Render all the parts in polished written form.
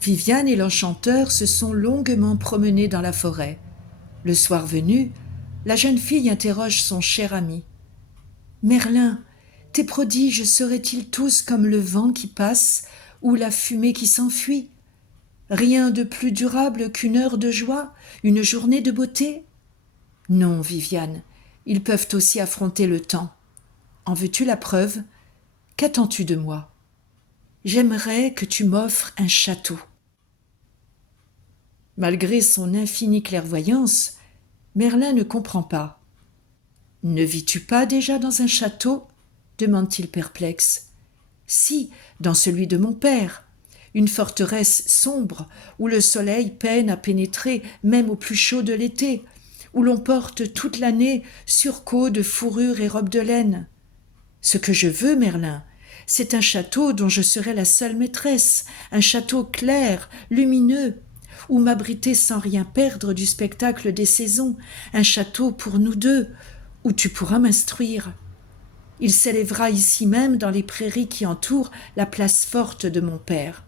Viviane et l'enchanteur se sont longuement promenés dans la forêt. Le soir venu, la jeune fille interroge son cher ami. « Merlin, tes prodiges seraient-ils tous comme le vent qui passe ou la fumée qui s'enfuit? Rien de plus durable qu'une heure de joie, une journée de beauté? Non, Viviane, ils peuvent aussi affronter le temps. En veux-tu la preuve? Qu'attends-tu de moi? J'aimerais que tu m'offres un château. » Malgré son infinie clairvoyance, Merlin ne comprend pas. « Ne vis-tu pas déjà dans un château ?» demande-t-il perplexe. « Si, dans celui de mon père, une forteresse sombre où le soleil peine à pénétrer même au plus chaud de l'été, où l'on porte toute l'année surcot de fourrure et robe de laine. Ce que je veux, Merlin, c'est un château dont je serai la seule maîtresse, un château clair, lumineux, où m'abriter sans rien perdre du spectacle des saisons, un château pour nous deux, où tu pourras m'instruire. Il s'élèvera ici même dans les prairies qui entourent la place forte de mon père.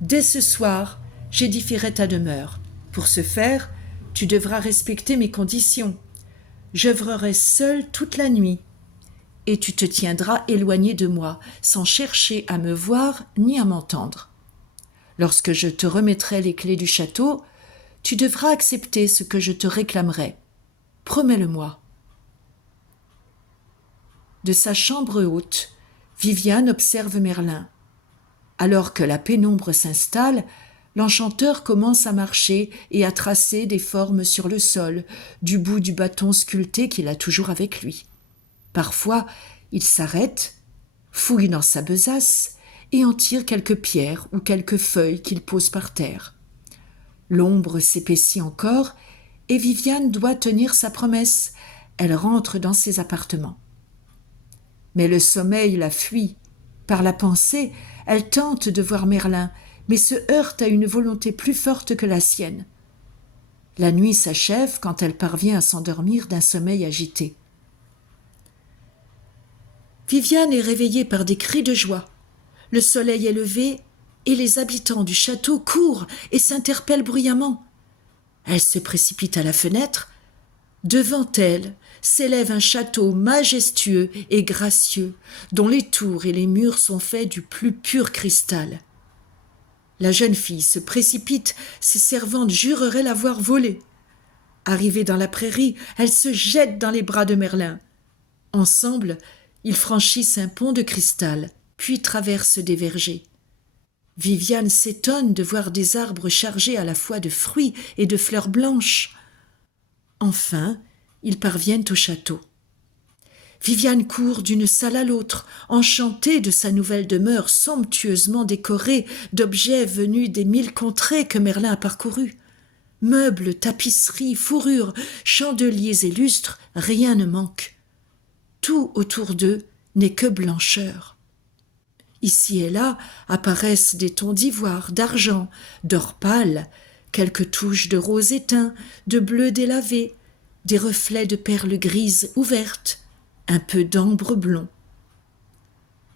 Dès ce soir, j'édifierai ta demeure. Pour ce faire, tu devras respecter mes conditions. J'œuvrerai seul toute la nuit, et tu te tiendras éloigné de moi, sans chercher à me voir ni à m'entendre. Lorsque je te remettrai les clés du château, tu devras accepter ce que je te réclamerai. Promets-le-moi. » De sa chambre haute, Viviane observe Merlin. Alors que la pénombre s'installe, l'enchanteur commence à marcher et à tracer des formes sur le sol, du bout du bâton sculpté qu'il a toujours avec lui. Parfois, il s'arrête, fouille dans sa besace et en tire quelques pierres ou quelques feuilles qu'il pose par terre. L'ombre s'épaissit encore et Viviane doit tenir sa promesse. Elle rentre dans ses appartements. Mais le sommeil la fuit. Par la pensée, elle tente de voir Merlin, mais se heurte à une volonté plus forte que la sienne. La nuit s'achève quand elle parvient à s'endormir d'un sommeil agité. Viviane est réveillée par des cris de joie. Le soleil est levé et les habitants du château courent et s'interpellent bruyamment. Elle se précipite à la fenêtre. Devant elle s'élève un château majestueux et gracieux, dont les tours et les murs sont faits du plus pur cristal. La jeune fille se précipite, ses servantes jureraient l'avoir volé. Arrivée dans la prairie, elle se jette dans les bras de Merlin. Ensemble, ils franchissent un pont de cristal, puis traversent des vergers. Viviane s'étonne de voir des arbres chargés à la fois de fruits et de fleurs blanches. Enfin, ils parviennent au château. Viviane court d'une salle à l'autre, enchantée de sa nouvelle demeure somptueusement décorée d'objets venus des 1000 contrées que Merlin a parcourues. Meubles, tapisseries, fourrures, chandeliers et lustres, rien ne manque. Tout autour d'eux n'est que blancheur. Ici et là apparaissent des tons d'ivoire, d'argent, d'or pâle, quelques touches de rose éteint, de bleu délavé, des reflets de perles grises ouvertes, un peu d'ambre blond.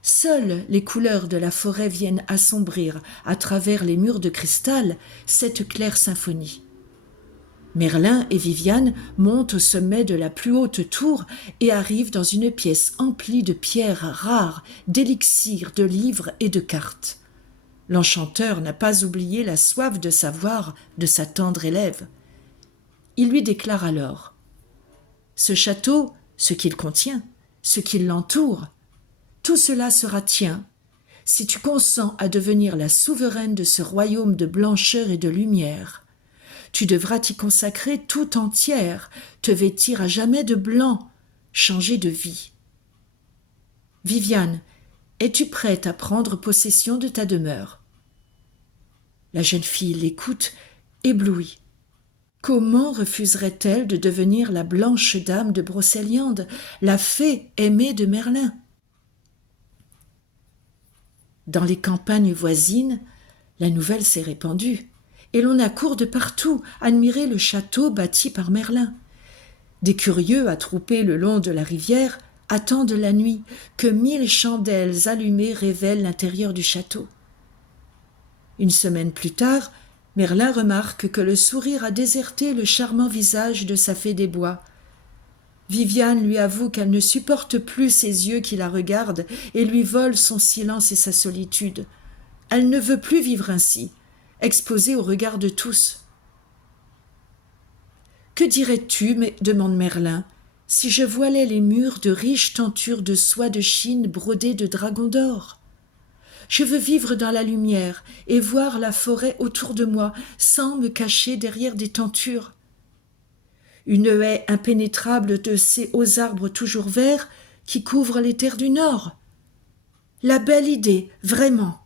Seules les couleurs de la forêt viennent assombrir, à travers les murs de cristal, cette claire symphonie. Merlin et Viviane montent au sommet de la plus haute tour et arrivent dans une pièce emplie de pierres rares, d'élixirs, de livres et de cartes. L'enchanteur n'a pas oublié la soif de savoir de sa tendre élève. Il lui déclare alors : « Ce château, ce qu'il contient, ce qui l'entoure, tout cela sera tien, si tu consens à devenir la souveraine de ce royaume de blancheur et de lumière. Tu devras t'y consacrer tout entière, te vêtir à jamais de blanc, changer de vie. Viviane, es-tu prête à prendre possession de ta demeure ? » La jeune fille l'écoute, éblouie. Comment refuserait-elle de devenir la blanche dame de Brocéliande, la fée aimée de Merlin ? Dans les campagnes voisines, la nouvelle s'est répandue, et l'on accourt de partout admirer le château bâti par Merlin. Des curieux attroupés le long de la rivière attendent la nuit que 1000 chandelles allumées révèlent l'intérieur du château. Une semaine plus tard, Merlin remarque que le sourire a déserté le charmant visage de sa fée des bois. Viviane lui avoue qu'elle ne supporte plus ses yeux qui la regardent et lui volent son silence et sa solitude. Elle ne veut plus vivre ainsi, exposée au regard de tous. « Que dirais-tu, demande Merlin, si je voilais les murs de riches tentures de soie de Chine brodées de dragons d'or ? Je veux vivre dans la lumière et voir la forêt autour de moi sans me cacher derrière des tentures. Une haie impénétrable de ces hauts arbres toujours verts qui couvrent les terres du Nord. La belle idée, vraiment.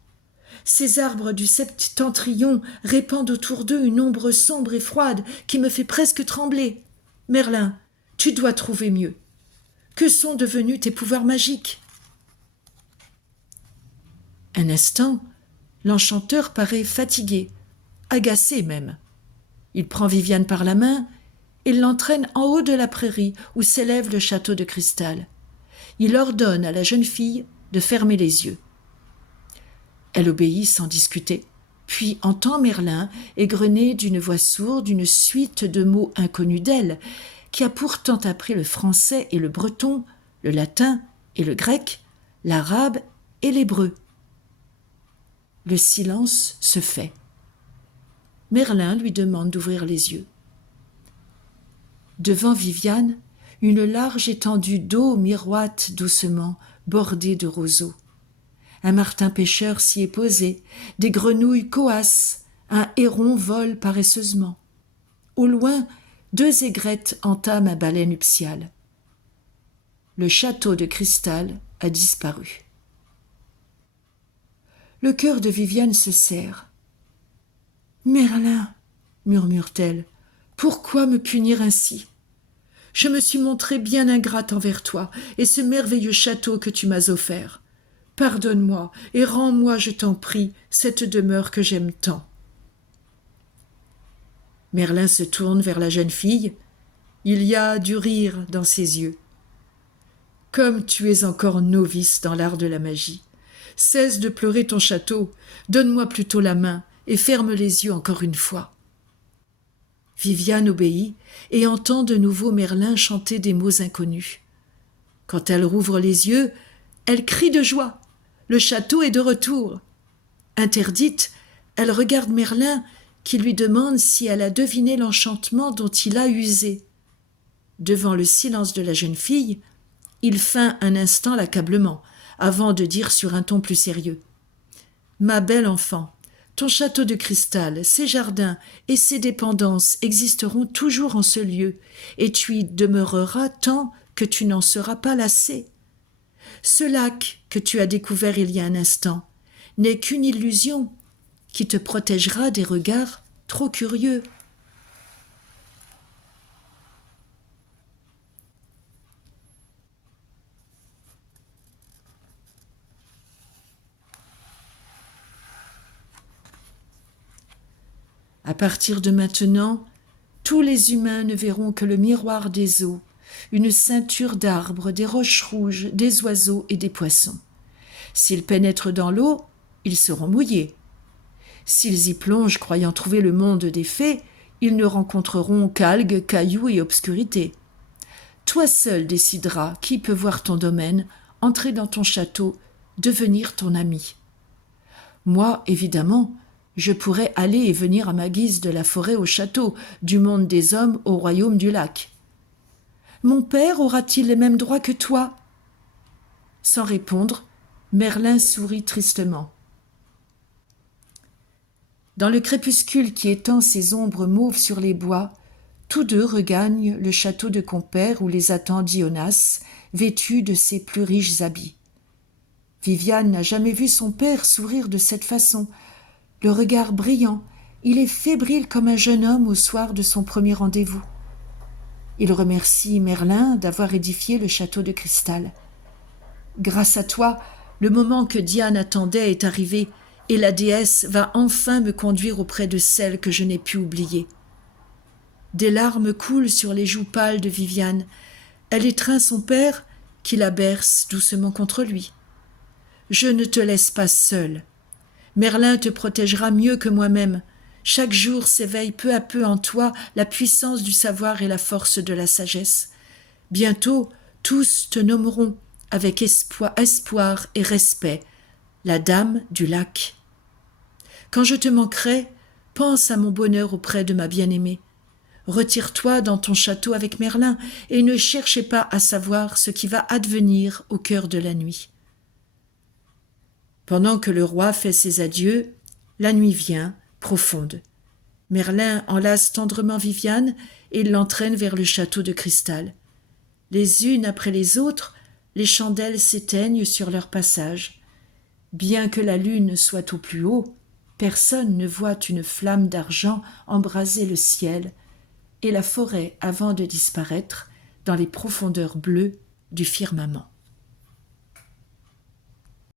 Ces arbres du septentrion répandent autour d'eux une ombre sombre et froide qui me fait presque trembler. Merlin, tu dois trouver mieux. Que sont devenus tes pouvoirs magiques ? » Un instant, l'enchanteur paraît fatigué, agacé même. Il prend Viviane par la main et l'entraîne en haut de la prairie où s'élève le château de cristal. Il ordonne à la jeune fille de fermer les yeux. Elle obéit sans discuter, puis entend Merlin égrener d'une voix sourde une suite de mots inconnus d'elle, qui a pourtant appris le français et le breton, le latin et le grec, l'arabe et l'hébreu. Le silence se fait. Merlin lui demande d'ouvrir les yeux. Devant Viviane, une large étendue d'eau miroite doucement, bordée de roseaux. Un martin pêcheur s'y est posé, des grenouilles coassent, un héron vole paresseusement. Au loin, 2 aigrettes entament un ballet nuptial. Le château de cristal a disparu. Le cœur de Viviane se serre. « Merlin, murmure-t-elle, pourquoi me punir ainsi ? Je me suis montrée bien ingrate envers toi et ce merveilleux château que tu m'as offert. Pardonne-moi et rends-moi, je t'en prie, cette demeure que j'aime tant. » Merlin se tourne vers la jeune fille. Il y a du rire dans ses yeux. « Comme tu es encore novice dans l'art de la magie. Cesse de pleurer ton château, donne-moi plutôt la main et ferme les yeux encore une fois. » Viviane obéit et entend de nouveau Merlin chanter des mots inconnus. Quand elle rouvre les yeux, elle crie de joie. Le château est de retour. Interdite, elle regarde Merlin qui lui demande si elle a deviné l'enchantement dont il a usé. Devant le silence de la jeune fille, il feint un instant l'accablement, avant de dire sur un ton plus sérieux. « Ma belle enfant, ton château de cristal, ses jardins et ses dépendances existeront toujours en ce lieu, et tu y demeureras tant que tu n'en seras pas lassé. Ce lac que tu as découvert il y a un instant n'est qu'une illusion qui te protégera des regards trop curieux. » À partir de maintenant, tous les humains ne verront que le miroir des eaux, une ceinture d'arbres, des roches rouges, des oiseaux et des poissons. S'ils pénètrent dans l'eau, ils seront mouillés. S'ils y plongent croyant trouver le monde des fées, ils ne rencontreront qu'algues, cailloux et obscurité. Toi seul décideras qui peut voir ton domaine, entrer dans ton château, devenir ton ami. Moi, évidemment, je pourrais aller et venir à ma guise de la forêt au château, du monde des hommes au royaume du lac. Mon père aura-t-il les mêmes droits que toi ? Sans répondre, Merlin sourit tristement. Dans le crépuscule qui étend ses ombres mauves sur les bois, tous deux regagnent le château de Compère où les attend Dionas, vêtu de ses plus riches habits. Viviane n'a jamais vu son père sourire de cette façon. Le regard brillant, il est fébrile comme un jeune homme au soir de son premier rendez-vous. Il remercie Merlin d'avoir édifié le château de cristal. Grâce à toi, le moment que Diane attendait est arrivé et la déesse va enfin me conduire auprès de celle que je n'ai pu oublier. Des larmes coulent sur les joues pâles de Viviane. Elle étreint son père qui la berce doucement contre lui. « Je ne te laisse pas seule. Merlin te protégera mieux que moi-même. Chaque jour s'éveille peu à peu en toi la puissance du savoir et la force de la sagesse. Bientôt, tous te nommeront, avec espoir et respect, la dame du lac. Quand je te manquerai, pense à mon bonheur auprès de ma bien-aimée. Retire-toi dans ton château avec Merlin et ne cherchez pas à savoir ce qui va advenir au cœur de la nuit. Pendant que le roi fait ses adieux, la nuit vient, profonde. Merlin enlace tendrement Viviane et l'entraîne vers le château de cristal. Les unes après les autres, les chandelles s'éteignent sur leur passage. Bien que la lune soit au plus haut, personne ne voit une flamme d'argent embraser le ciel et la forêt avant de disparaître dans les profondeurs bleues du firmament.